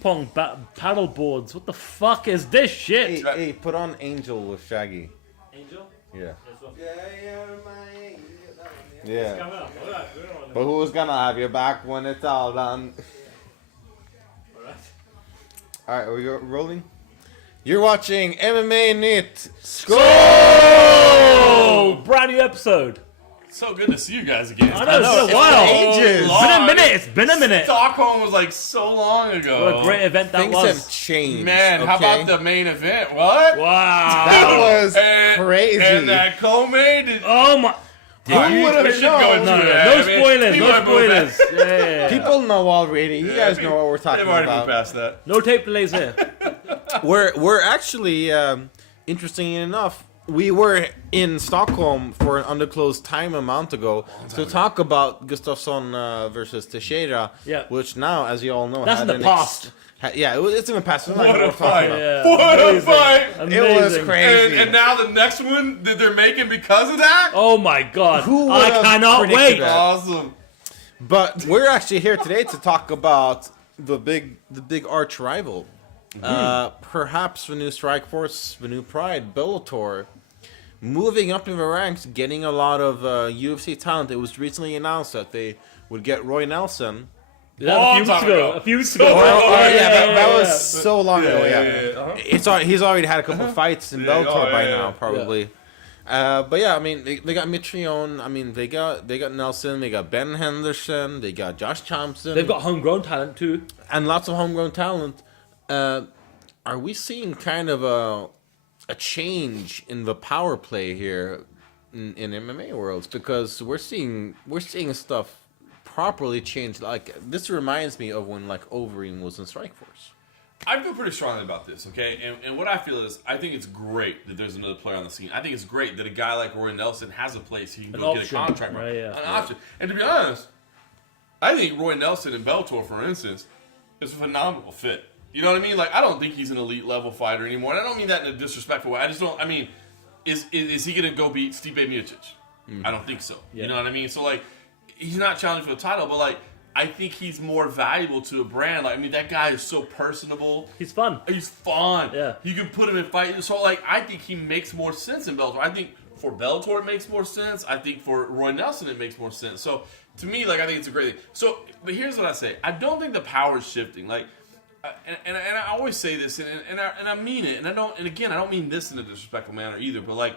pong paddle boards. What the fuck is this shit? Hey, put on Angel with Shaggy. Angel? Yeah. It's Yeah. coming up. But who's gonna have your back when it's all done? Alright, are we rolling? You're watching MMAnytt SKÅL! Oh, brand new episode. So good to see you guys again. I know, it's been a while. Ages. It's been a minute. Stockholm was like so long ago. What a great event that Things was. have changed. Man, how okay? about the main event? What? Wow. That was And- crazy. And that co-main. Oh my. Who would have known? No spoilers. No spoilers. Yeah. People know already. You guys know what we're talking They've already moved about. past that. No tape delays here. We're actually, interesting enough, we were in Stockholm for an undisclosed time a month ago to talk about Gustafsson versus Teixeira, which now, as you all know, That's in the past. It's in the past. It's not What what a we're talking fight. about. Yeah. What a Amazing. fight. It was Amazing. crazy. And now the next one that they're making because of that? Oh my god. Who I would've cannot predicted wait. that? Awesome. But we're actually here today to talk about the big arch rival. Perhaps the new Strikeforce, the new Pride, Bellator, moving up in the ranks, getting a lot of UFC talent. It was recently announced that they would get Roy Nelson. A few weeks ago. That was so long ago. Uh-huh. He's already had a couple fights in Bellator by now, probably. But yeah, I mean, they got Mitrione. I mean, they got Nelson. They got Ben Henderson. They got Josh Thompson. They've got homegrown talent too. And lots of homegrown talent. Are we seeing kind of a change in the power play here in MMA worlds? Because we're seeing stuff properly changed. Like, this reminds me of when like Overeem was in Strikeforce. I feel pretty strongly about this, okay? And what I feel is, I think it's great that there's another player on the scene. I think it's great that a guy like Roy Nelson has a place he can go get a contract. Right, an option. And to be honest, I think Roy Nelson in Bellator, for instance, is a phenomenal fit. You know what I mean? Like, I don't think he's an elite level fighter anymore. And I don't mean that in a disrespectful way. I just don't, I mean, is he going to go beat Stipe Miocic? I don't think so. Yeah. You know what I mean? So, like, he's not challenging for the title, but, like, I think he's more valuable to a brand. Like, I mean, that guy is so personable. He's fun. He's fun. Yeah. You can put him in fight. So, like, I think he makes more sense in Bellator. I think for Bellator it makes more sense. I think for Roy Nelson it makes more sense. So, to me, like, I think it's a great thing. So, but here's what I say. I don't think the power is shifting. Like, and I always say this, and I mean it. And I don't mean this in a disrespectful manner either. But, like,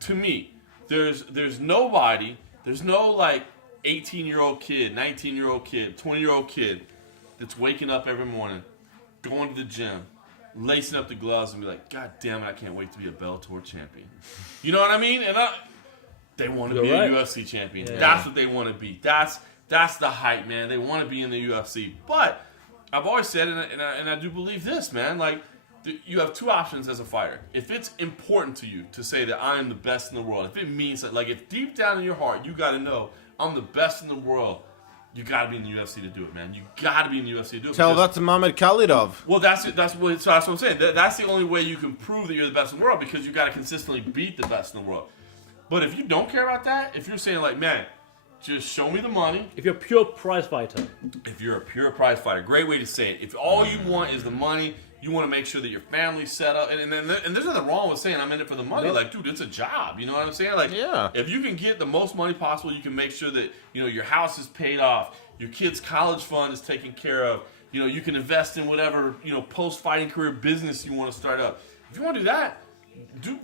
to me, there's nobody, there's no, like, 18-year-old kid, 19-year-old kid, 20-year-old kid that's waking up every morning, going to the gym, lacing up the gloves and be like, God damn it, I can't wait to be a Bellator champion. You know what I mean? And they want to be a UFC champion. Yeah. That's what they want to be. That's the hype, man. They want to be in the UFC. But I've always said, and I do believe this, man, like, you have two options as a fighter. If it's important to you to say that I am the best in the world, if it means that, like, if deep down in your heart you got to know I'm the best in the world, you got to be in the UFC to do it, man. You got to be in the UFC to do it. Tell that to Muhammad Khalidov. Well, that's what I'm saying. That's the only way you can prove that you're the best in the world, because you got to consistently beat the best in the world. But if you don't care about that, if you're saying, like, man, just show me the money. If you're a pure prize fighter. If you're a pure prize fighter, great way to say it. If all you want is the money, you want to make sure that your family's set up, and there's nothing wrong with saying I'm in it for the money. Nope. Like, dude, it's a job. You know what I'm saying? Like, yeah. If you can get the most money possible, you can make sure that, you know, your house is paid off, your kid's college fund is taken care of. You know, you can invest in whatever, you know, post-fighting career business you want to start up. If you want to do that,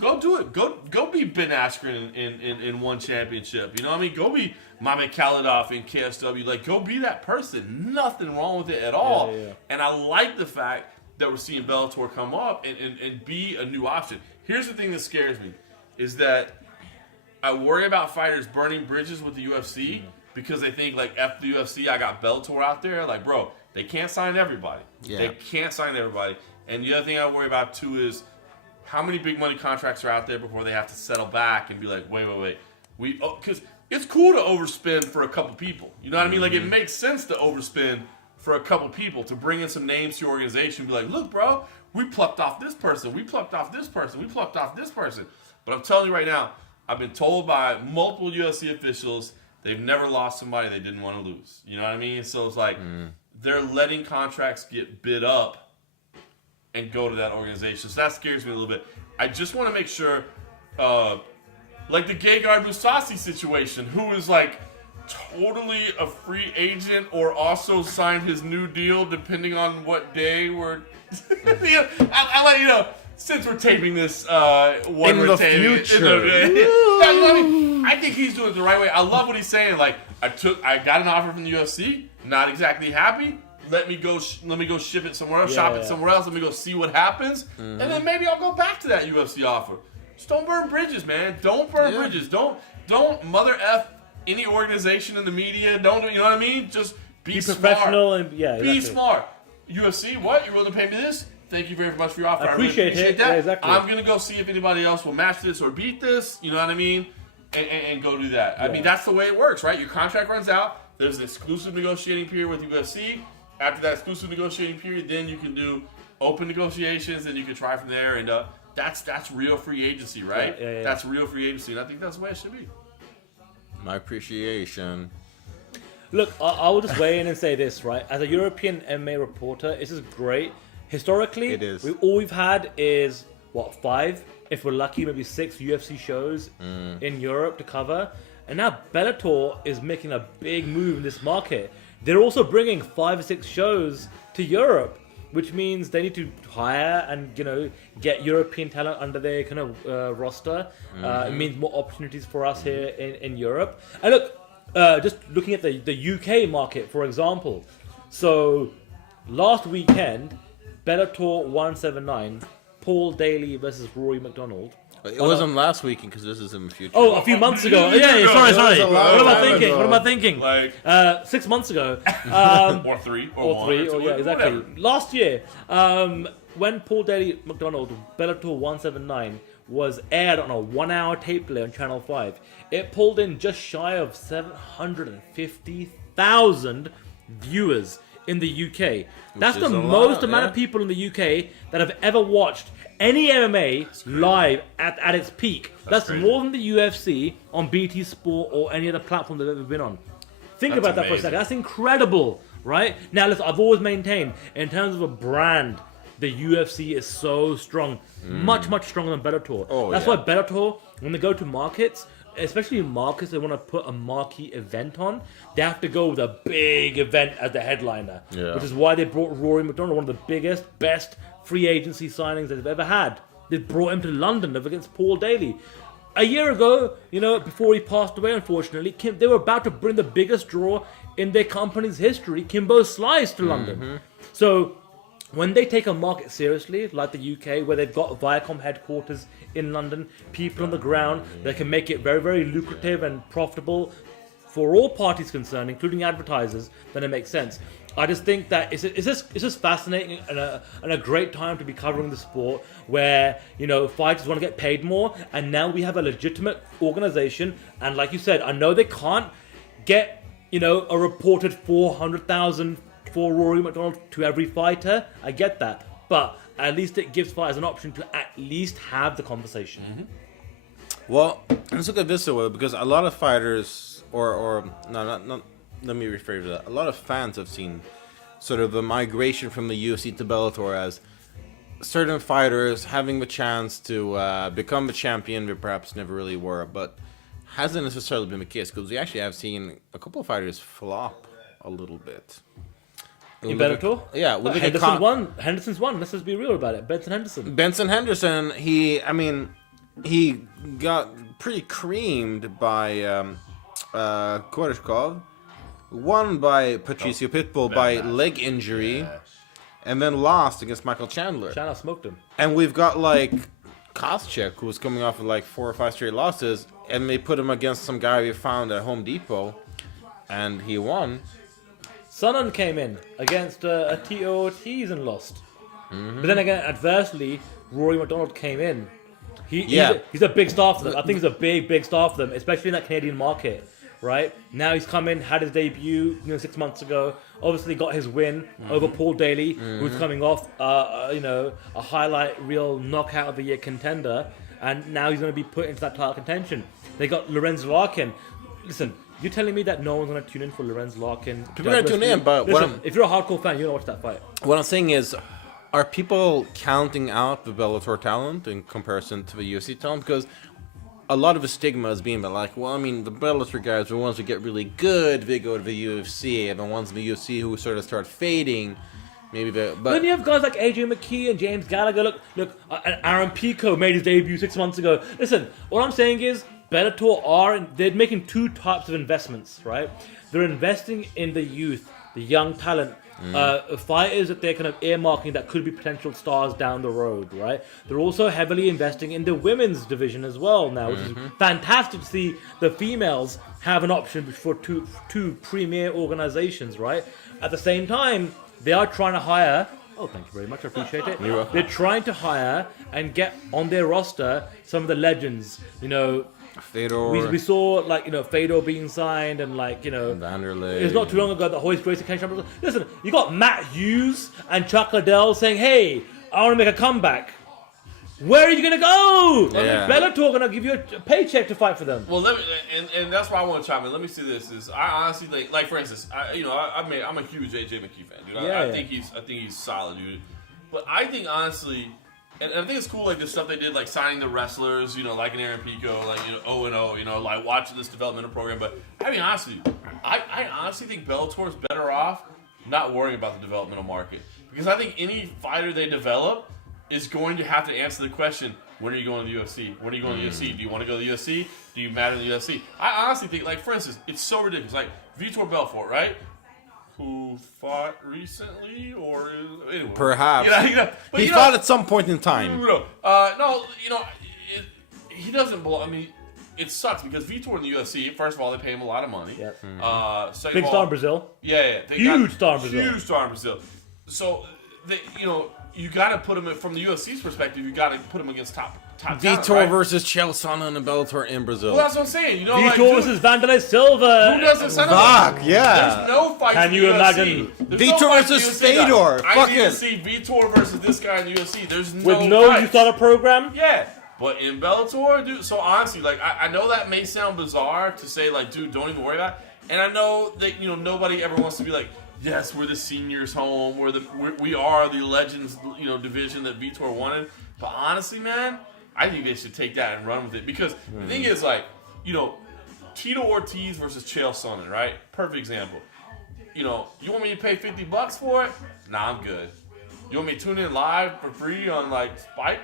go do it. Go be Ben Askren in one championship. You know what I mean? Go be Muhammad Khalidov in KSW. Like, go be that person. Nothing wrong with it at all. Yeah. And I like the fact that we're seeing Bellator come up and be a new option. Here's the thing that scares me, is that I worry about fighters burning bridges with the UFC because they think, like, F the UFC, I got Bellator out there. Like, bro, they can't sign everybody. Yeah. They can't sign everybody. And the other thing I worry about, too, is how many big money contracts are out there before they have to settle back and be like, wait. Because it's cool to overspend for a couple people. You know what I mean? Like, it makes sense to overspend for a couple people, to bring in some names to your organization and be like, look, bro, we plucked off this person, we plucked off this person, we plucked off this person. But I'm telling you right now, I've been told by multiple UFC officials they've never lost somebody they didn't want to lose. You know what I mean? So it's like, they're letting contracts get bid up and go to that organization. So that scares me a little bit. I just want to make sure, like the Gegard Mousasi situation, who is like totally a free agent or also signed his new deal depending on what day we're. I let you know. Since we're taping this, in the future, I think he's doing it the right way. I love what he's saying. Like, I got an offer from the UFC, not exactly happy. Let me go ship it somewhere else, shop it somewhere else. Let me go see what happens, and then maybe I'll go back to that UFC offer. Just don't burn bridges, man. Don't burn bridges. Don't mother f any organization in the media. Don't, you know what I mean? Just be professional smart. and be smart. UFC, what? You're willing to pay me this? Thank you very much for your offer. I appreciate it. That. Yeah, exactly. I'm going to go see if anybody else will match this or beat this. You know what I mean? And go do that. I mean, that's the way it works, right? Your contract runs out. There's an exclusive negotiating period with UFC. After that exclusive negotiating period, then you can do open negotiations, and you can try from there. And that's real free agency, right? Yeah. That's real free agency. And I think that's the way it should be. My appreciation. Look, I will just weigh in and say this, right? As a European MMA reporter, this is great. Historically, It is. all we've had is, 5, if we're lucky, maybe 6 UFC shows in Europe to cover. And now Bellator is making a big move in this market. They're also bringing 5 or 6 shows to Europe, which means they need to hire and, get European talent under their kind of roster. It means more opportunities for us here in Europe. And look, just looking at the UK market, for example. So last weekend, Bellator 179, Paul Daly versus Rory McDonald. It wasn't last weekend because this is in the future. Oh, a few months ago. Yeah, sorry. a long What time am I ago. thinking? Like 6 months ago. or 3 or 1 or 2, yeah, exactly. whatever. Last year, when Paul Daly McDonald, Bellator 179, was aired on a 1-hour tape delay on Channel 5, it pulled in just shy of 750,000 viewers in the UK. That's the most amount of people in the UK that have ever watched any MMA live at its peak. That's crazy. more than the UFC on BT Sport or any other platform they've ever been on. Think That's about that for a amazing. second. That's incredible, right? Now, listen, I've always maintained, in terms of a brand, the UFC is so strong. Much, much stronger than Bellator. That's why Bellator, when they go to markets, especially in markets they want to put a marquee event on, they have to go with a big event as the headliner. Yeah. Which is why they brought Rory McDonald, one of the biggest, best free agency signings they've ever had. They brought him to London against Paul Daly. A year ago, before he passed away, unfortunately, they were about to bring the biggest draw in their company's history, Kimbo Slice, to London. So when they take a market seriously, like the UK, where they've got Viacom headquarters in London, people on the ground, they can make it very, very lucrative and profitable for all parties concerned, including advertisers, then it makes sense. I just think that it's just fascinating and a great time to be covering the sport where, fighters want to get paid more, and now we have a legitimate organization, and like you said, I know they can't get, a reported 400,000 for Rory McDonald to every fighter. I get that. But at least it gives fighters an option to at least have the conversation. Well, let's look at this way, because a lot of fighters, let me rephrase that. A lot of fans have seen sort of a migration from the UFC to Bellator as certain fighters having the chance to become a champion they perhaps never really were, but hasn't necessarily been the case, because we actually have seen a couple of fighters flop a little bit. In Bellator? Yeah. Well, Henderson's won. Let's just be real about it. Benson Henderson. He got pretty creamed by Koreshkov, won by Patricio Pitbull by leg injury, and then lost against Michael Chandler. Chandler smoked him. And we've got Koscheck, who was coming off of 4 or 5 straight losses, and they put him against some guy we found at Home Depot, and he won. Sonnen came in against a Tito Ortiz and lost. But then again, adversely, Rory McDonald came in. He's a big star for them. I think he's a big star for them, especially in that Canadian market, right? Now he's come in, had his debut 6 months ago. Obviously got his win over Paul Daly, who's coming off a highlight reel knockout of the year contender, and now he's going to be put into that title contention. They got Lorenzo Larkin. Listen, You're telling me that no one's gonna tune in for Lorenz Larkin? People are gonna tune in, but listen, if you're a hardcore fan, you're gonna watch that fight. What I'm saying is, are people counting out the Bellator talent in comparison to the UFC talent? Because a lot of the stigma is being like, well, I mean, the Bellator guys are the ones who get really good, they go to the UFC, and the ones in the UFC who sort of start fading, maybe but then you have guys like AJ McKee and James Gallagher. Look, Aaron Pico made his debut 6 months ago. Listen, what I'm saying is, Bellator they're making two types of investments, right? They're investing in the youth, the young talent, fighters that they're kind of earmarking that could be potential stars down the road, right? They're also heavily investing in the women's division as well now, which is fantastic to see the females have an option for two premier organizations, right? At the same time, they are trying to hire. Oh, thank you very much. I appreciate it. They're trying to hire and get on their roster some of the legends, Fedor. We saw Fedor being signed and Vanderlei. It's not too long ago that Hoist Gracie came. Listen, you got Matt Hughes and Chuck Liddell saying, "Hey, I want to make a comeback." Where are you gonna go? Yeah. Bellator gonna give you a paycheck to fight for them. Well, let me, and that's why I want to chime in. Let me see this. I honestly like for instance, I'm a huge AJ McKee fan, dude. I think he's solid, dude. But I think honestly. And I think it's cool, like the stuff they did, like signing the wrestlers, like an Aaron Pico, like 0-0, like watching this developmental program. But I mean, honestly, I honestly think Bellator is better off not worrying about the developmental market, because I think any fighter they develop is going to have to answer the question: when are you going to the UFC? When are you going to the UFC? Do you want to go to the UFC? Do you matter in the UFC? I honestly think, like for instance, it's so ridiculous. Like Vitor Belfort, right? Who fought recently, or anyway. Perhaps. But he fought at some point in time. He doesn't belong. I mean, it sucks because Vitor in the UFC, first of all, they pay him a lot of money. Yep. Second Big of all, star in Brazil. Yeah. Huge star in Brazil. Huge star in Brazil. So, you got to put him from the UFC's perspective. You got to put him against top Vitor talent, right? versus Chael Sonnen and Bellator in Brazil. Well, that's what I'm saying. Vitor versus Vanderlei Silva. Who doesn't send him? Fuck, yeah. There's no fight Can in you the UFC. imagine? There's Vitor no fight in versus the UFC, guys. Fedor. I Fuck need to it. see Vitor versus this guy in the UFC. There's no With no fights. you start a program? Yeah. But in Bellator, dude, so honestly, like, I know that may sound bizarre to say, like, dude, don't even worry about it. And I know that, nobody ever wants to be like, yes, we're the seniors home, we are the legends, division that Vitor wanted. But honestly, man, I think they should take that and run with it. Because the thing is, like, Tito Ortiz versus Chael Sonnen, right? Perfect example. You want me to pay $50 for it? Nah, I'm good. You want me to tune in live for free on, like, Spike?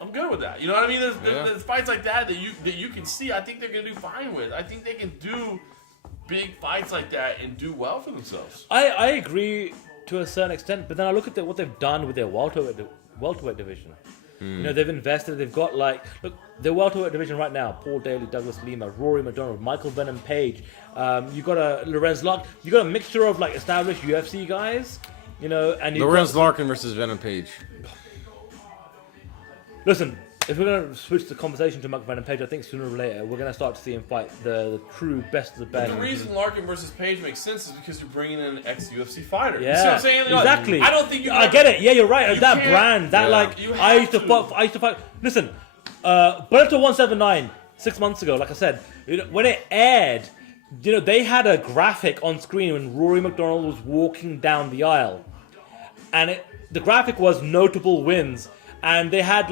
I'm good with that. You know what I mean? There's fights like that you can see. I think they're gonna do fine with. I think they can do big fights like that and do well for themselves. I agree to a certain extent, but then I look at what they've done with their welterweight division. They've invested. They've got their welterweight division right now: Paul Daly, Douglas Lima, Rory McDonald, Michael Venom Page. You got a Lorenz Larkin. You got a mixture of established UFC guys. And Lorenz Larkin versus Venom Page. Listen, if we're going to switch the conversation to McVeigh and Page, I think sooner or later we're going to start to see him fight the true best of the best. The reason Larkin versus Page makes sense is because you're bringing in an ex-UFC fighter. Yeah, you see what I'm saying? exactly. I don't think you. I get it. Yeah, you're right. That brand, I used to fight. Listen, Bellator 179 6 months ago. Like I said, when it aired, they had a graphic on screen when Rory McDonald was walking down the aisle, and the graphic was notable wins. And they had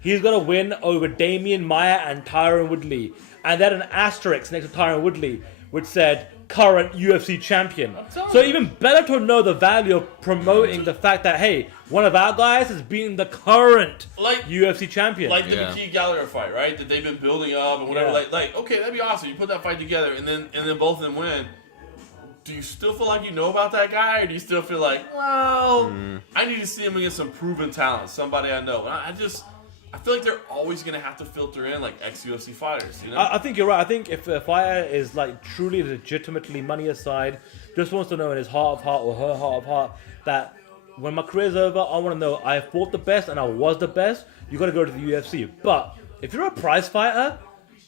he's gonna win over Damian Maia and Tyron Woodley, and they had an asterisk next to Tyron Woodley which said current UFC champion. So even Bellator know the value of promoting the fact that hey, one of our guys has been the current UFC champion. Like the McKee Gallagher fight, right? That they've been building up and whatever. Yeah. Okay, that'd be awesome. You put that fight together and then both of them win. Do you still feel like you know about that guy, or do you still feel like, well, I need to see him against some proven talent, somebody I know? And I feel like they're always going to have to filter in ex-UFC fighters. I think you're right. I think if a fighter is truly legitimately money aside, just wants to know in his heart of heart or her heart of heart that when my career's over, I want to know I fought the best and I was the best. You got to go to the UFC. But if you're a prize fighter,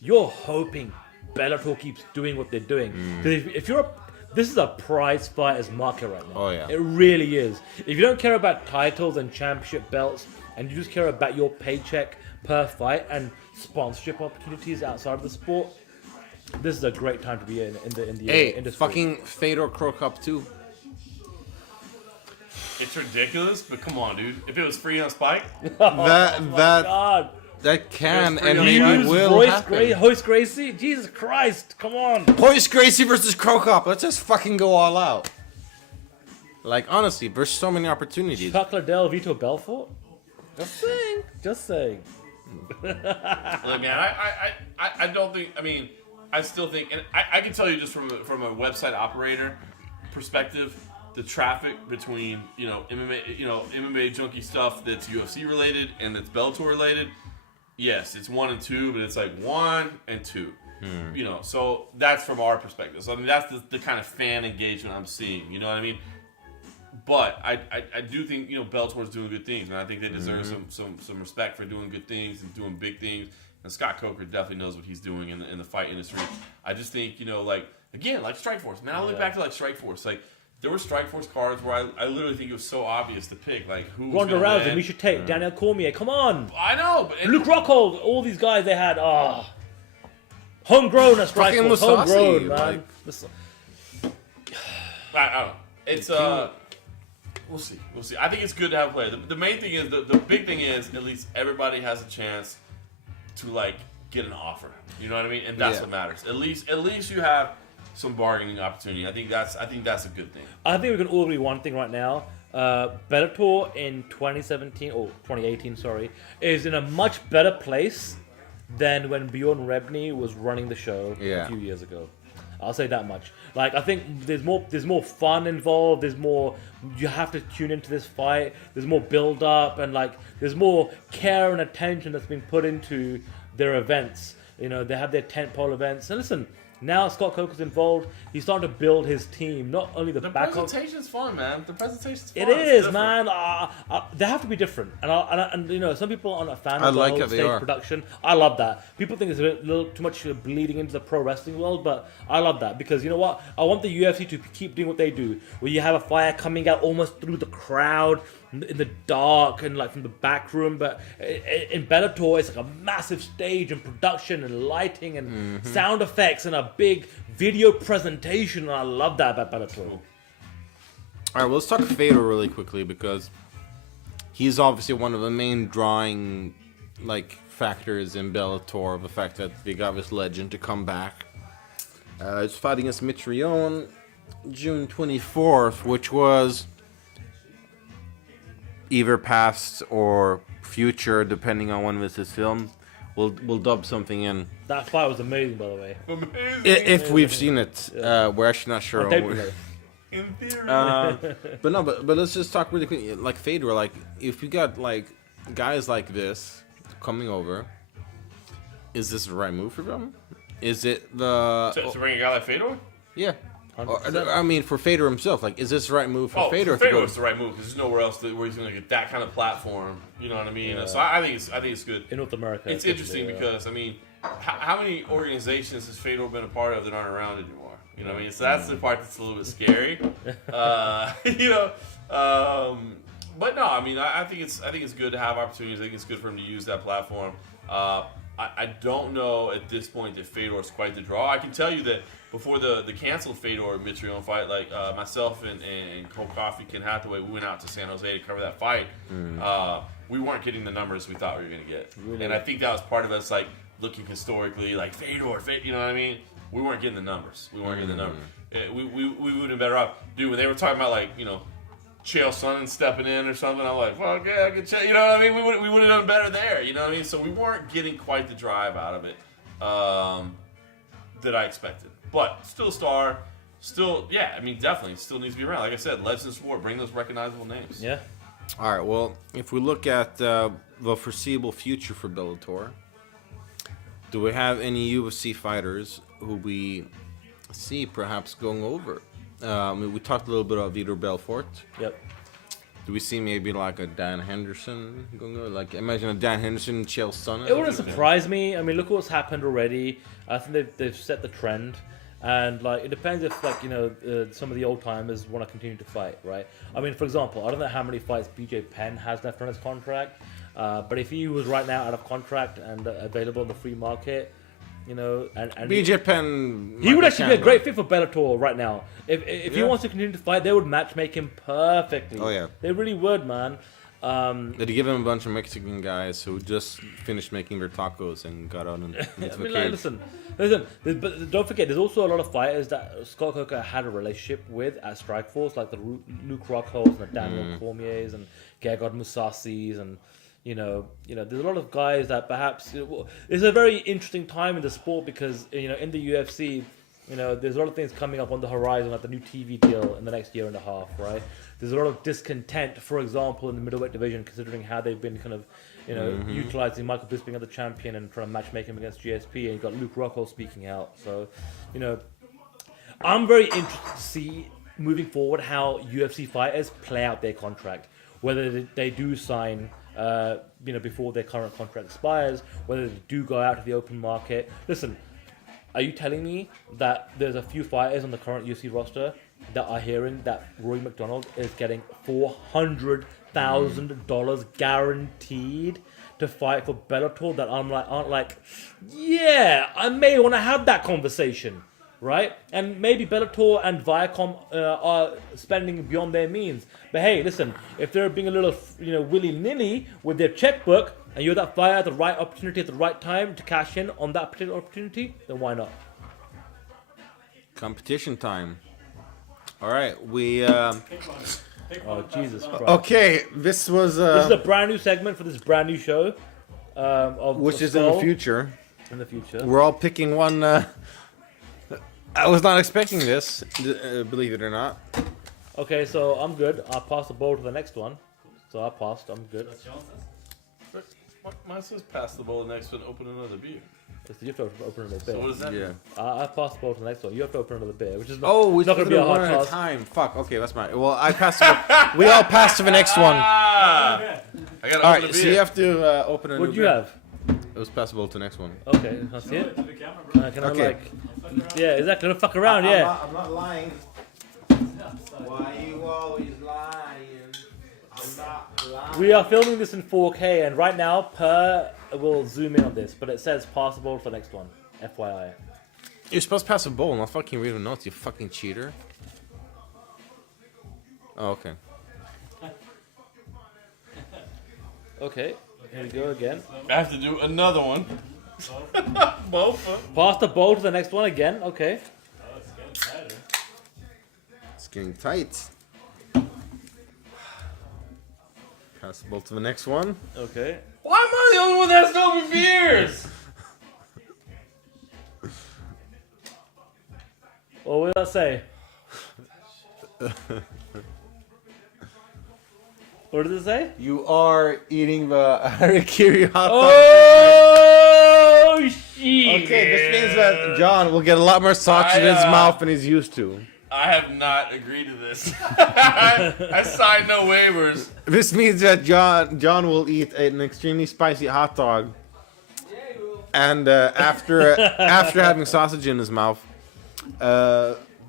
you're hoping Bellator keeps doing what they're doing. This is a prize fighter's market right now. Oh, yeah. It really is. If you don't care about titles and championship belts, and you just care about your paycheck per fight and sponsorship opportunities outside of the sport, This is a great time to be in the Hey, industry. fucking Fedor Crow Cup 2. It's ridiculous, but come on, dude. If it was free on Spike, God. That can There's and three maybe use will happen. Hoist Gracie? Jesus Christ, come on. Hoist Gracie versus Crow Cup. Let's just fucking go all out. Like, honestly, there's so many opportunities. Chuck Liddell, Vito Belfort? Just saying. look, man, I don't think. I mean, I still think, and I can tell you just from a website operator perspective, the traffic between MMA junkie stuff that's UFC related and that's Bellator related. Yes, it's 1 and 2, but it's like 1 and 2. You know, so that's from our perspective. So I mean, that's the kind of fan engagement I'm seeing. You know what I mean? But I do think Bellator's doing good things, and I think they deserve some respect for doing good things and doing big things. And Scott Coker definitely knows what he's doing in the fight industry. I just think like Strikeforce. Man, I look back to like Strikeforce. Like there were Strikeforce cards where I literally think it was so obvious to pick like who. Ronda Rousey, we should take Daniel Cormier. Come on. I know, but Luke Rockhold, all these guys they had. Homegrown at Fucking Strikeforce. Homegrown, man. I don't know. It's We'll see. I think it's good to have a player. The main thing is the big thing is at least everybody has a chance to like get an offer. You know what I mean? And that's what matters. At least you have some bargaining opportunity. I think that's a good thing. I think we can all agree one thing right now. Bellator in 2017 or 2018, sorry, is in a much better place than when Bjorn Rebney was running the show a few years ago. I'll say that much. Like I think there's more fun involved. There's more. You have to tune into this fight. There's more build up and like there's more care and attention that's been put into their events. You know they have their tentpole events. And listen, now Scott Coker's involved. He's starting to build his team. Not only the backup. Presentation's fun, man. The presentation's fun. It is, man. They have to be different, and some people aren't a fan of the whole stage production. I love that. People think it's a little too much bleeding into the pro wrestling world, but I love that because you know what? I want the UFC to keep doing what they do, where you have a fire coming out almost through the crowd in the dark and like from the back room. But in Bellator, it's like a massive stage and production and lighting and sound effects and a big video presentation, and I love that about Bellator. All right, well, let's talk Fedor really quickly because he's obviously one of the main drawing factors in Bellator. The fact that they got this legend to come back. He's fighting against Mitrione June 24th, which was either past or future, depending on when this is filmed. We'll dub something in. That fight was amazing, by the way. Amazing. If we've seen it, we're actually not sure. In theory. But let's just talk really quick. Like Fedor, like if you got like guys like this coming over, is this the right move for them? Is it the to bring a guy like Fedor? Yeah. I mean, for Fedor himself, like, is this the right move for Fedor? For Fedor, it's the right move because there's nowhere else where he's going to get that kind of platform. You know what I mean? Yeah. So I think it's good. In North America, it's interesting because I mean, how many organizations has Fedor been a part of that aren't around anymore? You know what I mean? So that's the part that's a little bit scary. But no, I mean, I think it's good to have opportunities. I think it's good for him to use that platform. I don't know at this point that Fedor is quite the draw. I can tell you that before the canceled Fedor Mitrione fight, like myself and Cole Coffey, Ken Hathaway, we went out to San Jose to cover that fight. We weren't getting the numbers we thought we were going to get. Really? And I think that was part of us like looking historically, like Fedor, you know what I mean? We weren't getting the numbers. We would have been better off. Dude, when they were talking about like, Chael Sonnen stepping in or something, I'm like, fuck yeah, I could Chael. You know what I mean? We would have done better there. You know what I mean? So we weren't getting quite the drive out of it that I expected. But still a star. Still, yeah, I mean, definitely still needs to be around. Like I said, legends of sport, bring those recognizable names. Yeah. All right, well, if we look at the foreseeable future for Bellator, do we have any UFC fighters who we see perhaps going over? We talked a little bit about Vitor Belfort. Yep. Do we see maybe like a Dan Henderson going over? Like, imagine a Dan Henderson, Chael Sonnen. It wouldn't surprise me. I mean, look what's happened already. I think they've set the trend. And, like, it depends if, like, some of the old-timers want to continue to fight, right? I mean, for example, I don't know how many fights BJ Penn has left on his contract. But if he was right now out of contract and available on the free market, You know, and BJ Penn. he would Michael actually be a Chandler. great fit for Bellator right now. If he Yeah. wants to continue to fight, they would matchmake him perfectly. Oh, yeah. They really would, man. Did he give him a bunch of Mexican guys who just finished making their tacos and got out into I the mean, cage? like, listen. But don't forget, there's also a lot of fighters that Scott Coker had a relationship with at Strikeforce, like the Luke Rockholds and the Daniel Cormiers and Gegard Mousasi's, and you know, there's a lot of guys that perhaps it's a very interesting time in the sport because in the UFC. There's a lot of things coming up on the horizon, like the new TV deal in the next year and a half, right? There's a lot of discontent, for example, in the middleweight division, considering how they've been kind of, utilizing Michael Bisping as the champion and trying to matchmake him against GSP, and you've got Luke Rockhold speaking out. So, I'm very interested to see moving forward how UFC fighters play out their contract, whether they do sign, before their current contract expires, whether they do go out to the open market. Listen. Are you telling me that there's a few fighters on the current UFC roster that are hearing that Rory McDonald is getting $400,000 guaranteed to fight for Bellator? That aren't like, yeah, I may want to have that conversation, right? And maybe Bellator and Viacom are spending beyond their means. But hey, listen, if they're being a little, willy-nilly with their checkbook, and you're that fighter at the right opportunity at the right time to cash in on that particular opportunity, then why not? Competition time. All right, we. Oh, Jesus Christ. Okay, this was. This is a brand new segment for this brand new show. Which is in the future. In the future. We're all picking one. I was not expecting this, believe it or not. Okay, so I'm good. I'll pass the ball to the next one. So I passed. I'm good. Mine says pass the ball next one, open another beer. You have to open another beer. So what does that mean? I passed the ball to the next one. You have to open another beer, which is not, Oh, not going to be a one hard at a task. time. Fuck. Okay, that's mine. Well, I passed. We all passed to the next one. Ah! I gotta All open a right, beer. so you have to open a What new do you beer. have? It was passable to the next one. Okay, can I see it? Can Okay. I yeah, is that going to fuck around? Yeah. I'm not lying. Why you always lying? I'm not lying. We are filming this in 4K, and right now, we'll zoom in on this, but it says pass the ball for the next one. FYI. You're supposed to pass a bowl, not fucking read the notes, you fucking cheater. Oh, okay. Okay, here we go again. I have to do another one. Both. Pass the ball to the next one again. Okay. It's getting tight. Pass the ball to the next one. Okay. Why am I the only one that has to open beers? Well, what did I say? What did it say? You are eating the harikiri hot dog. Oh, shit. Okay, this means that John will get a lot more sausage in his mouth than he's used to. I have not agreed to this. I signed no waivers. This means that John will eat an extremely spicy hot dog, and after having sausage in his mouth,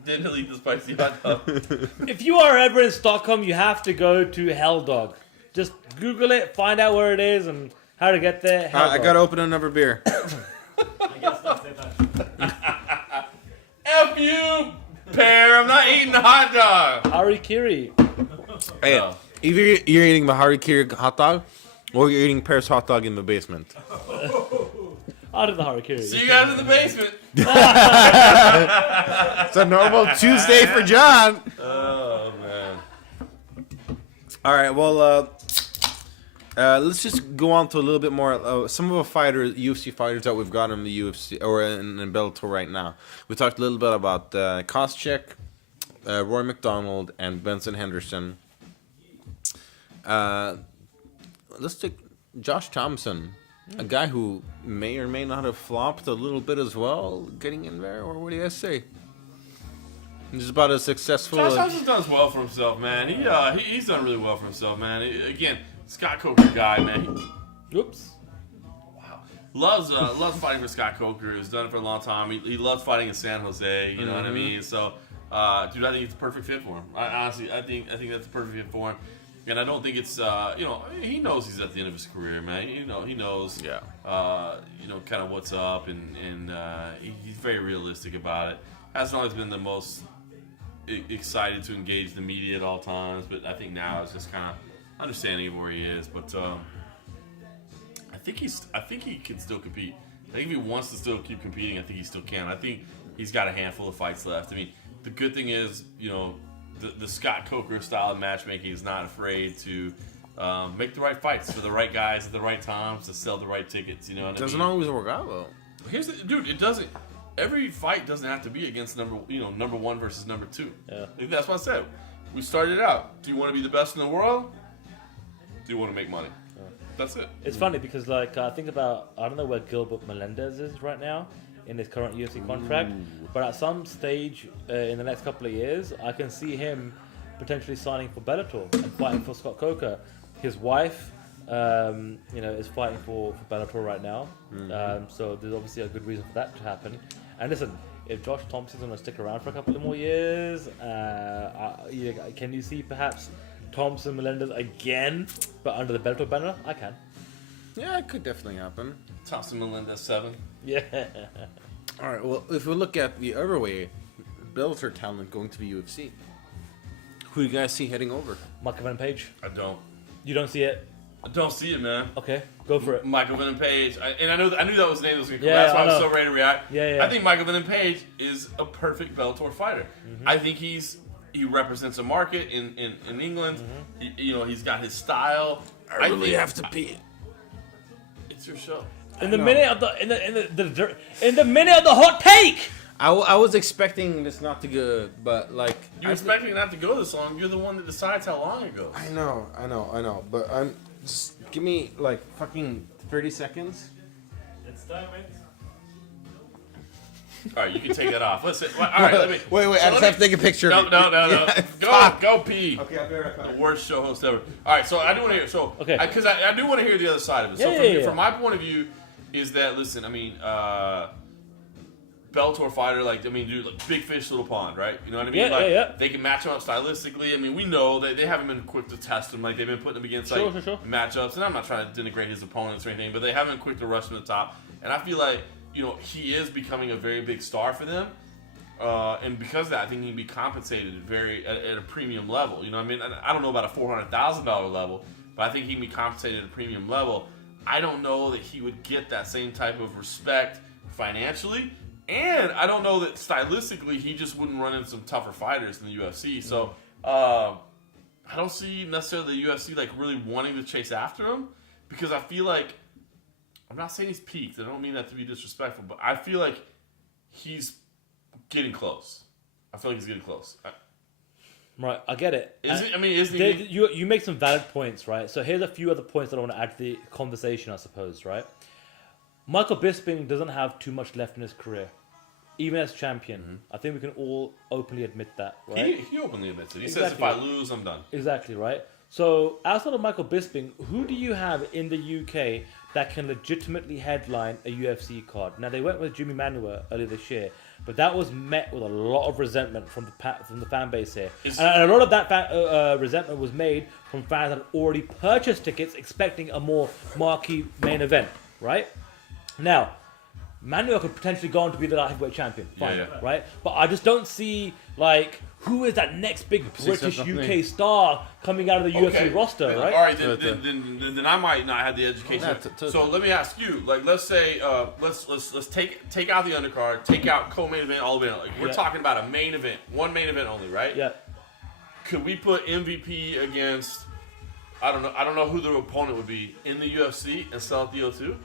Then he'll eat the spicy hot dog. If you are ever in Stockholm, you have to go to Hell Dog. Just Google it, find out where it is, and how to get there. Hell I Dog. gotta open another beer. F you, pear. I'm not eating the hot dog. Harikiri. Hey, No. either you're eating the harikiri hot dog, or you're eating Pear's hot dog in the basement. Out of the Harikiri. See you guys in the basement. It's a normal Tuesday for John. Oh man. All right, well, let's just go on to a little bit more. Some of the UFC fighters that we've got in the UFC or in Bellator right now. We talked a little bit about Koscheck, Roy McDonald, and Benson Henderson. Let's take Josh Thompson, a guy who may or may not have flopped a little bit as well, getting in there. Or what do you guys say? He's about as successful. Josh Thompson does well for himself, man. He's done really well for himself, man. Again, Scott Coker guy, man. Oops. Loves fighting for Scott Coker. He's done it for a long time. He loves fighting in San Jose. You know what I mean? So, dude, I think it's a perfect fit for him. I think that's a perfect fit for him. And I don't think it's, he knows he's at the end of his career, man. He knows, Yeah. Kind of what's up, and he's very realistic about it. Hasn't always been the most excited to engage the media at all times, but I think now it's just kind of understanding of where he is. But I think he can still compete. I think if he wants to still keep competing, I think he still can. I think he's got a handful of fights left. I mean, the good thing is, the Scott Coker style of matchmaking is not afraid to make the right fights for the right guys at the right times to sell the right tickets. You know what I mean? Doesn't always work out though. It doesn't. Every fight doesn't have to be against number one versus number two. Yeah. That's what I said. We started out. Do you want to be the best in the world? Do you want to make money? Yeah. That's it. It's funny because I think about, I don't know where Gilbert Melendez is right now in his current UFC contract, but at some stage in the next couple of years, I can see him potentially signing for Bellator and fighting for Scott Coker. His wife, is fighting for Bellator right now, so there's obviously a good reason for that to happen. And listen, if Josh Thompson's going to stick around for a couple of more years, can you see perhaps Thompson Melendez again, but under the Bellator banner? I can. Yeah, it could definitely happen. Thompson Melendez 7. Yeah. All right. Well, if we look at the other way, Bellator talent going to the UFC, who do you guys see heading over? Michael Venom Page. I don't. You don't see it? I don't see it, man. Okay, go for it. Michael Venom Page, I knew that was the name that was going to come. Yeah, That's why I was I so know. ready to react. Yeah. I think Michael Venom Page is a perfect Bellator fighter. Mm-hmm. I think he represents a market in England. Mm-hmm. He's got his style. I really have to pee. It's your show. In the minute of the hot take. I was expecting this not to go, but like You're expecting it not to go this long. You're the one that decides how long it goes. I know, but just give me like fucking 30 seconds. It's time, mate. All right, you can take that off. Listen, all right, let me. Wait, I just have to take a picture. No. Yeah, Go pee. Okay, I'll be right back. The worst show host ever. All right, so I do want to hear. So, Okay. Because I do want to hear the other side of it. So, Yeah. from my point of view, is that listen? I mean, Bellator fighter, dude, like big fish, little pond, right? You know what I mean? Yeah. They can match him up stylistically. I mean, we know they haven't been quick to test him. Like they've been putting him against Sure. matchups, and I'm not trying to denigrate his opponents or anything, but they haven't been quick to rush him to the top. And I feel like he is becoming a very big star for them. And because of that, I think he can be compensated at a premium level. You know what I mean? I don't know about a $400,000 level, but I think he can be compensated at a premium level. I don't know that he would get that same type of respect financially, and I don't know that stylistically he just wouldn't run into some tougher fighters in the UFC. So I don't see necessarily the UFC really wanting to chase after him, because I feel like, I'm not saying he's peaked. I don't mean that to be disrespectful, but I feel like he's getting close. Right, I get it. Isn't he? You make some valid points, right? So here's a few other points that I want to add to the conversation, I suppose, right? Michael Bisping doesn't have too much left in his career, even as champion. Mm-hmm. I think we can all openly admit that, right? He openly admits it. He Exactly. says, if I lose, I'm done. Exactly, right? So outside of Michael Bisping, who do you have in the UK that can legitimately headline a UFC card? Now, they went with Jimmy Manuwa earlier this year, but that was met with a lot of resentment from the fan base here. And a lot of that resentment was made from fans that had already purchased tickets expecting a more marquee main event, right? Now, Manuwa could potentially go on to be the light heavyweight champion, fine, Yeah. right? But I just don't see, who is that next big British UK star coming out of the UFC roster, right? All right, then I might not have the education. So let me ask you, let's say, let's take out the undercard, take out co-main event, all event. We're talking about a main event, one main event only, right? Yeah. Could we put MVP against, I don't know who the opponent would be in the UFC and sell at the O2?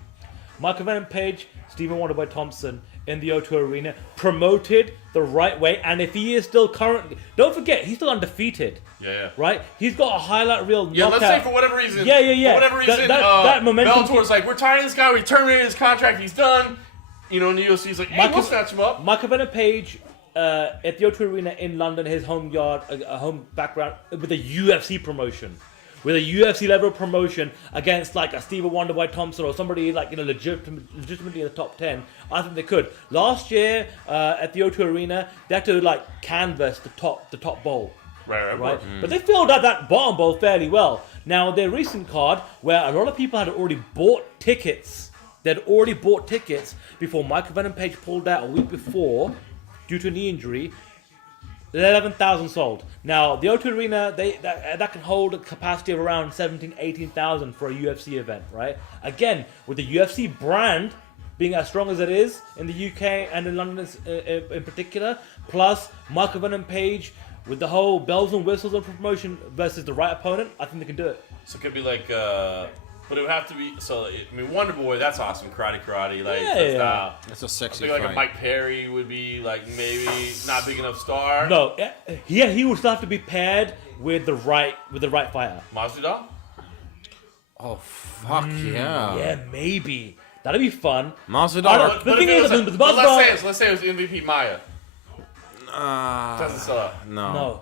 Michael Venom Page, Stephen Wonderboy Thompson in the O2 Arena, promoted the right way, and if he is still currently, don't forget, he's still undefeated. Yeah. Right? He's got a highlight reel Yeah, knockout. let's say for whatever reason. Yeah. For whatever reason, that momentum. Bellator's we're tying this guy, we terminated his contract, he's done. And the UFC's hey, we'll snatch him up. Michael Venom Page at the O2 Arena in London, his home yard, a home background, with a UFC promotion. With a UFC level promotion against a Stephen Wonderboy Thompson or somebody legitimately in the top 10, I think they could. Last year at the O2 Arena, they had to canvas the top bowl, Right. But they filled out that bottom bowl fairly well. Now, their recent card, where a lot of people had already bought tickets, they'd already bought tickets before Michael Venom Page pulled out a week before due to a knee injury. 11,000 sold. Now, the O2 Arena, that can hold a capacity of around 17,000, 18,000 for a UFC event, right? Again, with the UFC brand being as strong as it is in the UK and in London in particular, plus Michael Venom Page with the whole bells and whistles of promotion versus the right opponent, I think they can do it. So it could be like, but it would have to be. So I mean, Wonder Boy, that's awesome. Karate, like Yeah. That's a sexy I think like fight. a Mike Perry would be like maybe not big enough star. No, he would still have to be paired with the right fighter. Masvidal. Oh fuck yeah. Yeah, maybe. That'd be fun. Masvidal. The thing is, let's Masvidal. say it was MVP Maya. Doesn't sell out.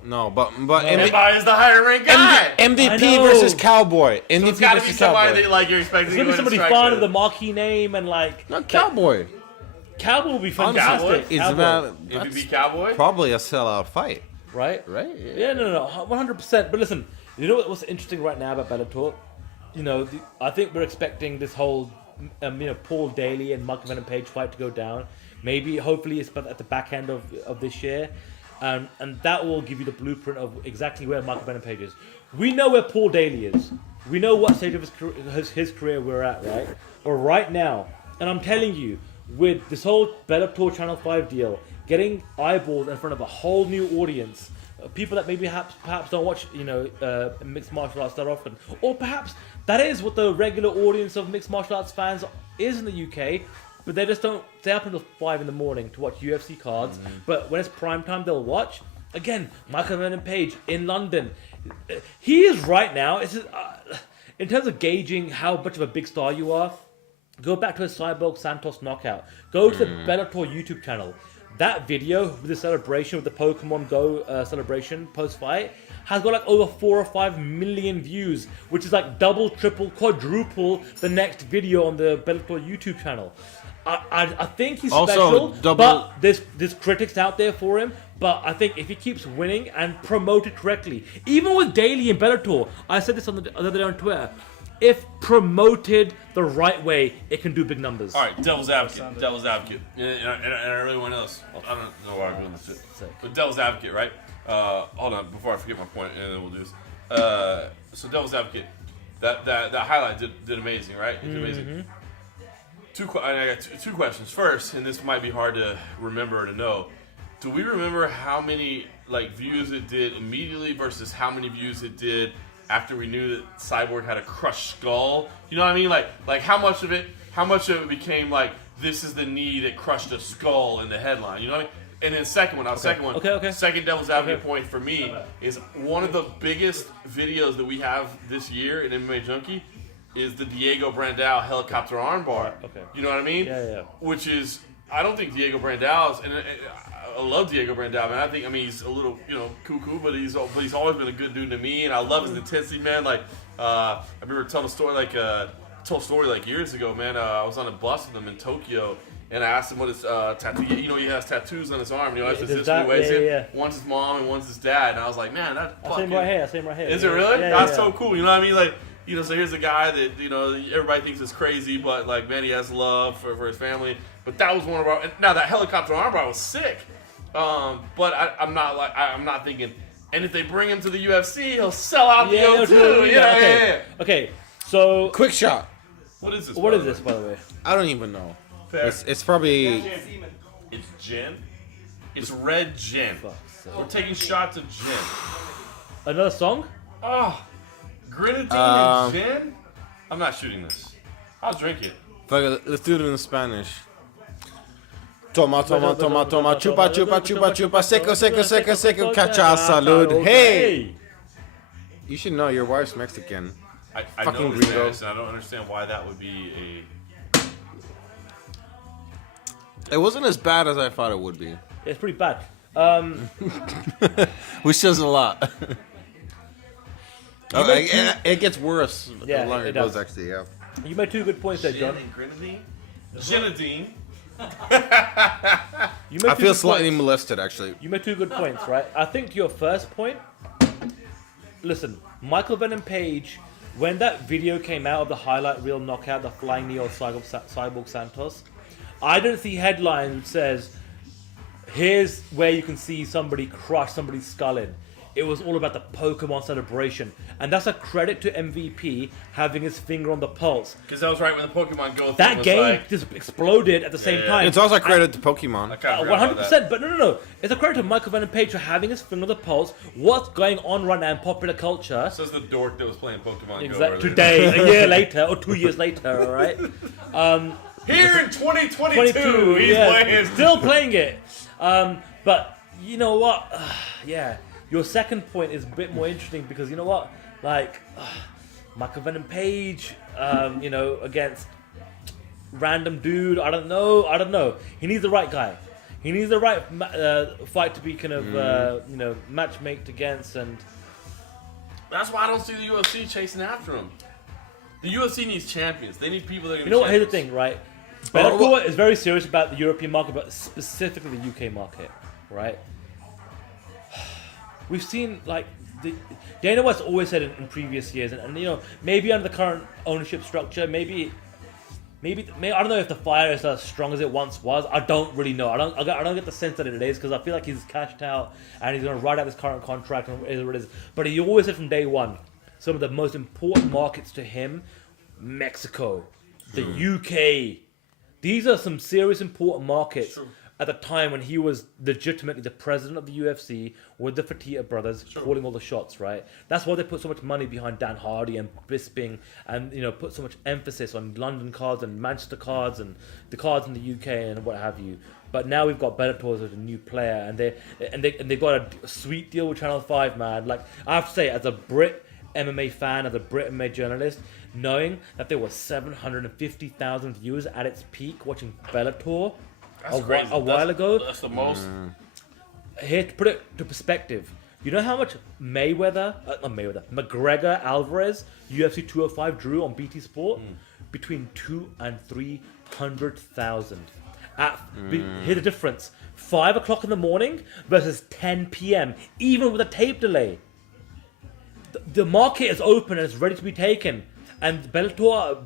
No, but And Maya's the higher ranked guy. MVP versus Cowboy. MVP It's got to be versus somebody Cowboy. that like you're expecting. It's gonna be somebody fun with a marquee name and like. Not Cowboy. Cowboy would be Honestly, fantastic. it's Cowboy, about MVP Cowboy. probably a sellout fight, right? right? Yeah, no, 100%. But listen, you know what's interesting right now about Bellator? You know, I think we're expecting this whole, Paul Daly and Michael Venom Page fight to go down. Maybe, hopefully, it's at the back end of this year. And that will give you the blueprint of exactly where Michael Venom Page is. We know where Paul Daly is. We know what stage of his career we're at, right? But right now, and I'm telling you, with this whole Bellator Channel 5 deal, getting eyeballs in front of a whole new audience, people that maybe perhaps don't watch, mixed martial arts that often, or perhaps that is what the regular audience of mixed martial arts fans is in the UK, but they just don't stay up until 5 in the morning to watch UFC cards. But when it's prime time, they'll watch. Again, Michael Venom Page in London. He is right now, in terms of gauging how much of a big star you are, go back to a Cyborg Santos knockout. Go to the Bellator YouTube channel. That video with the celebration, with the Pokemon Go celebration post-fight, has got like over 4 or 5 million views, which is like double, triple, quadruple the next video on the Bellator YouTube channel. I think he's Also, special, but there's critics out there for him. But I think if he keeps winning and promoted correctly, even with Daly and Bellator, I said this on the other day on Twitter, if promoted the right way, it can do big numbers. All right, devil's advocate, and I really want to know this. I don't know why I'm doing this shit. But devil's advocate, right? Hold on, before I forget my point, and then we'll do this. So devil's advocate, that highlight did amazing, right? It did amazing. I got two questions. First, and this might be hard to remember or to know. Do we remember how many views it did immediately versus how many views it did after we knew that Cyborg had a crushed skull? You know what I mean? Like how much of it became like, this is the knee that crushed a skull in the headline? You know what I mean? And then second devil's advocate point for me is one of the biggest videos that we have this year in MMA Junkie is the Diego Brandao helicopter armbar. Okay. You know what I mean? Yeah. Which is, I don't think Diego Brandau's, and I love Diego Brandao, man. I mean, he's a little, cuckoo, but he's always been a good dude to me, and I love his intensity, man. I remember telling a story years ago, man. I was on a bus with him in Tokyo, and I asked him what his tattoo. He has tattoos on his arm. One's his mom and one's his dad, and I was like, man, that's fucking. I see him right here. Is it really? That's so cool. You know what I mean? So here's a guy that, everybody thinks is crazy, but, man, he has love for his family. But that was one of our... Now, that helicopter armbar was sick. But I'm not thinking... And if they bring him to the UFC, he'll sell out the O2. Okay, so... Quick shot. What is this? What is this, by the way? I don't even know. Fair. It's probably... It's gin. It's red gin. We're taking shots of gin. Another song? Oh... Grenadine and gin? I'm not shooting this. I'll drink it. Let's do it in Spanish. Toma, chupa, seco, cachaça, salud. Hey! You should know your wife's Mexican. I Fucking know gringo. Spanish, and I don't understand why that would be It wasn't as bad as I thought it would be. It's pretty bad. Which says a lot. It gets worse the longer it goes, actually, yeah. You made 2 good points there, John. Grenadine? I feel slightly molested, actually. You made 2 good points, right? I think your first point listen, Michael Venom Page, when that video came out of the highlight reel knockout, the flying knee of Cyborg Santos, I didn't see headline that says, here's where you can see somebody crush somebody's skull in. It was all about the Pokemon celebration. And that's a credit to MVP having his finger on the pulse. Because that was right when the Pokemon Go thing That was game like, just exploded at the same time. It's also credit to Pokemon. I kinda forgot about that. 100%, but no. It's a credit to Michael Venom Page for having his finger on the pulse. What's going on right now in popular culture? Says the dork that was playing Pokemon Go Exactly. earlier. Today, a year later, or 2 years later, all right? Here in 2022, he's playing. Still playing it. But you know what? Yeah, your second point is a bit more interesting because you know what? Like, Michael Venom Page, against random dude. I don't know. He needs the right guy. He needs the right fight to be kind of, matchmaked against. And That's why I don't see the UFC chasing after him. The UFC needs champions. They need people that are going to you know what? Here's the thing, right? Bellator is very serious about the European market, but specifically the UK market, right? We've seen Dana White's always said in previous years, and maybe under the current ownership structure, maybe I don't know if the fire is as strong as it once was. I don't really know. I don't get the sense that it is because I feel like he's cashed out and he's going to ride out his current contract and whatever it is. But he always said from day one, some of the most important markets to him, Mexico, the UK. These are some serious important markets. True. At the time when he was legitimately the president of the UFC with the Fertitta brothers calling all the shots, right? That's why they put so much money behind Dan Hardy and Bisping and, put so much emphasis on London cards and Manchester cards and the cards in the UK and what have you. But now we've got Bellator as a new player and they've got a sweet deal with Channel 5, man. Like, I have to say, as a Brit MMA fan, as a Brit MMA journalist, knowing that there were 750,000 viewers at its peak watching Bellator a while ago. That's the most. Here, to put it to perspective, you know how much McGregor Alvarez UFC 205 drew on BT Sport? Between 200,000 and 300,000. Here's the difference: 5 o'clock in the morning versus 10 p.m. Even with a tape delay, the market is open and it's ready to be taken. And Bellator are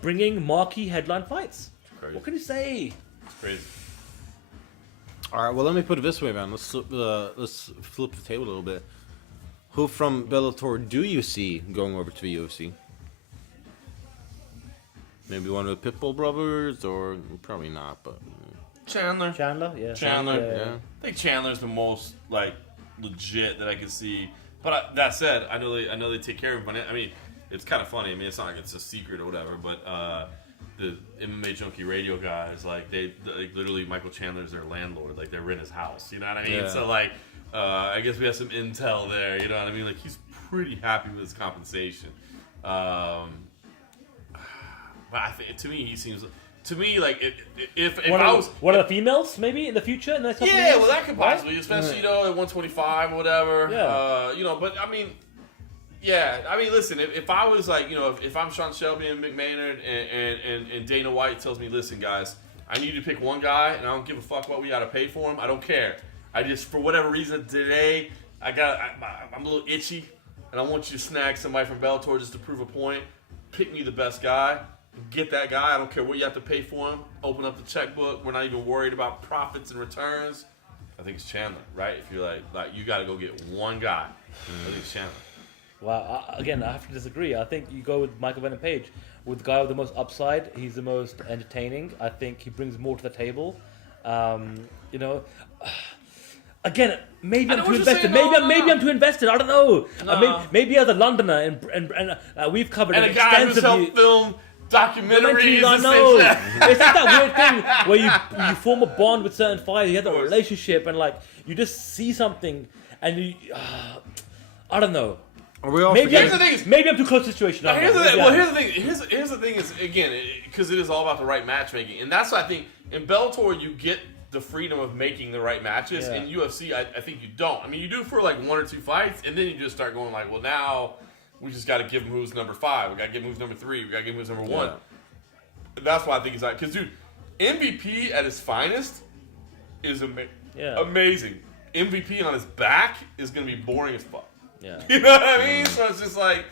bringing marquee headline fights. What can you say? Crazy. All right, well, let me put it this way, man. Let's flip the table a little bit. Who from Bellator do you see going over to the UFC? Maybe one of the Pitbull brothers, or probably not, but Chandler, yeah. I think Chandler's the most legit that I can see. But that said, I know they take care of him. I mean, it's kind of funny. I mean, it's not like it's a secret or whatever, but the MMA Junkie radio guys, they literally, Michael Chandler's their landlord. Like, they're in his house. You know what I mean? Yeah. So, I guess we have some intel there. You know what I mean? Like, he's pretty happy with his compensation. But I think, to me, he seems... To me, if I was... One of the females, maybe, in the future? In the next couple of years? Well, that could possibly, especially, at 125 or whatever. Yeah. But, I mean... Yeah, I mean, listen, if I was if I'm Sean Shelby and McMahon and Dana White tells me, listen, guys, I need you to pick one guy, and I don't give a fuck what we got to pay for him. I don't care. I just, for whatever reason, today, I'm a little itchy, and I want you to snag somebody from Bellator just to prove a point. Pick me the best guy. Get that guy. I don't care what you have to pay for him. Open up the checkbook. We're not even worried about profits and returns. I think it's Chandler, right? If you're you got to go get one guy. I think it's Chandler. Well, again, I have to disagree. I think you go with Michael Venom Page. With the guy with the most upside, he's the most entertaining. I think he brings more to the table. Again, maybe I'm too invested. Maybe I'm too invested. I don't know. Maybe as a Londoner, and we've covered it extensively. And a guy who's helped film documentaries. I know. It's like that weird thing where you form a bond with certain fighters. You have a relationship, and you just see something, and you. I don't know. Maybe I'm too close to the situation. Here's the thing is, again, because it is all about the right matchmaking, and that's what I think in Bellator you get the freedom of making the right matches. In UFC, I think you don't. I mean, you do for 1 or 2 fights, and then you just start going well, now we just got to give him who's number 5, we got to give him who's number 3, we got to give him who's number 1. And that's why I think it's because, dude, MVP at his finest is amazing. MVP on his back is going to be boring as fuck. Yeah. You know what I mean? So it's just like,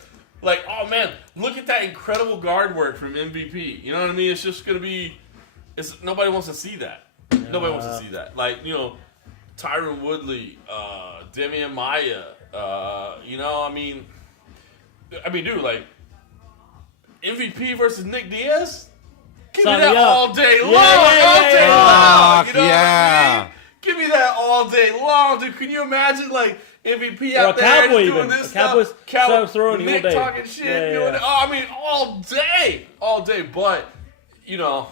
oh man, look at that incredible guard work from MVP. You know what I mean? It's just gonna be, nobody wants to see that. Nobody wants to see that. Like, you know, Tyron Woodley, Demian Maia, you know, I mean, dude, like, MVP versus Nick Diaz? Give me that all day long. All day long. You know what I mean? Give me that all day long, dude. Can you imagine, like, MVP out there doing this stuff? Cowboys Nick talking shit, doing it. Oh, I mean, all day. But, you know,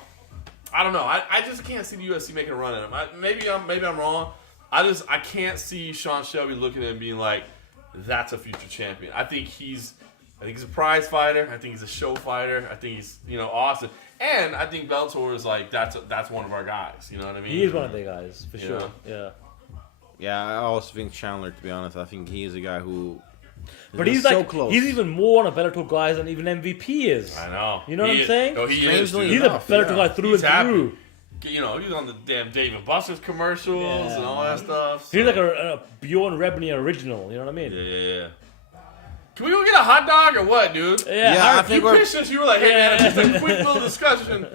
I don't know. I just can't see the UFC making a run at him. Maybe I'm wrong. I can't see Sean Shelby looking at him being like, that's a future champion. I think he's a prize fighter. I think he's a show fighter. I think he's, you know, awesome. And I think Bellator is like, that's one of our guys. You know what I mean? He is one of the guys, for sure. Yeah. Yeah, I also think Chandler, to be honest. I think he is a guy who... But he's so close. He's even more on a Bellator guy than even MVP is. I know. You know what I'm saying? Oh, he is. He's a Bellator guy through and through. You know, he's on the damn David Buster's commercials and all that stuff. So. He's like a Bjorn Rebney original. You know what I mean? Yeah. Can we go get a hot dog or what, dude? Yeah, I think you pitched us. You were like, hey, man, just a quick little discussion.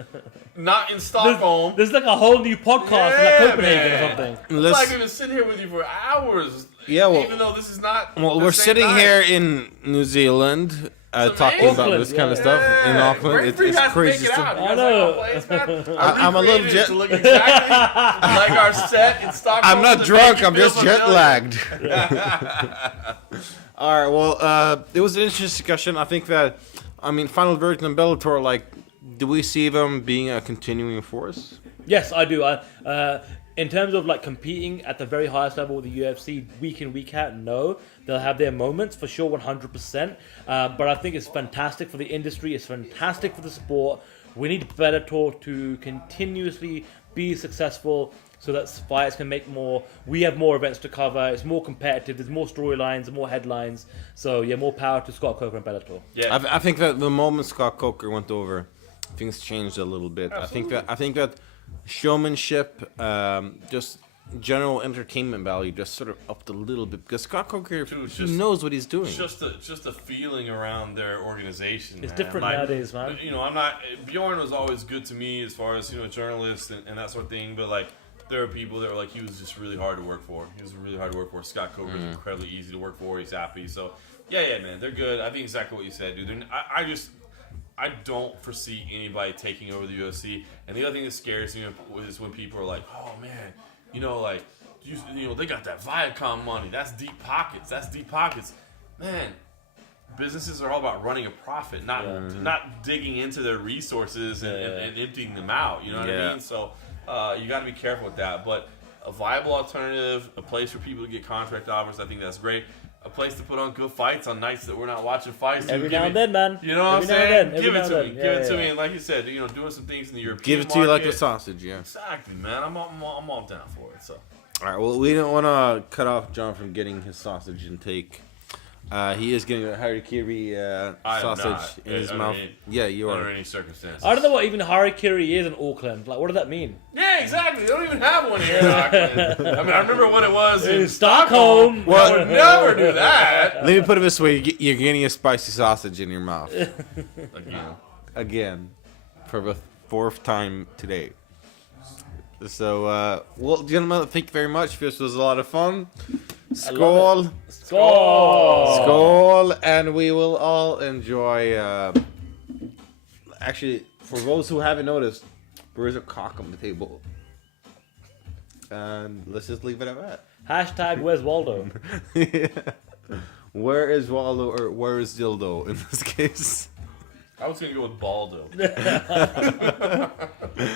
Not in Stockholm. There's like a whole new podcast in like Copenhagen or something. It's like I'm going to sit here with you for hours. Yeah, well, even though this is not. Well, we're sitting here in New Zealand talking about this kind of stuff in Auckland. It's crazy stuff. I know. I'm a little jet. To look exactly like our set in Stockholm. I'm not drunk. I'm just jet lagged. All right. Well, it was an interesting discussion. I think that, final verdict on Bellator. Like, do we see them being a continuing force? Yes, I do. In terms of like competing at the very highest level with the UFC week in, week out, no. They'll have their moments for sure, 100%. But I think it's fantastic for the industry. It's fantastic for the sport. We need Bellator to continuously be successful so that fighters can make more. We have more events to cover. It's more competitive. There's more storylines, more headlines. So yeah, more power to Scott Coker and Bellator. Yeah, I think that the moment Scott Coker went over, things changed a little bit. Absolutely. I think that showmanship, just general entertainment value, just sort of upped a little bit because Scott Coker knows what he's doing. Just a feeling around their organization. It's different nowadays, man. You know, Bjorn was always good to me as far as, you know, journalists and that sort of thing. But like, there are people that are like, he was just really hard to work for. He was really hard to work for. Scott Coker is incredibly easy to work for. He's happy. So yeah, man, they're good. I think exactly what you said, dude. I don't foresee anybody taking over the UFC. And the other thing that scares me is when people are like, oh, man, you know, like, you know, they got that Viacom money. That's deep pockets. Man, businesses are all about running a profit, not digging into their resources and emptying them out. You know what I mean? So you got to be careful with that. But a viable alternative, a place for people to get contract offers, I think that's great. A place to put on good fights on nights that we're not watching fights. Every now and then, man. You know what I'm saying? Give it to me. Give it to me. And like you said, you know, doing some things in the European Give it to you like a sausage, yeah. Exactly, man. I'm all down for it. So. All right. Well, we don't want to cut off John from getting his sausage intake. He is getting a harikiri sausage in his mouth. Yeah, you are. Under any circumstances. I don't know what even harikiri is in Auckland. Like, what does that mean? Yeah, exactly. They don't even have one here in Auckland. I remember what it was in Stockholm. Well, I would never do that. Let me put it this way: you're getting a spicy sausage in your mouth again, for the 4th time today. So, well, gentlemen, thank you very much. This was a lot of fun. Skål. Skål. And we will all enjoy. Actually, for those who haven't noticed, there is a cock on the table. And let's just leave it at that. Hashtag where's Waldo? Yeah. Where is Waldo, or where is Dildo in this case? I was going to go with Baldo.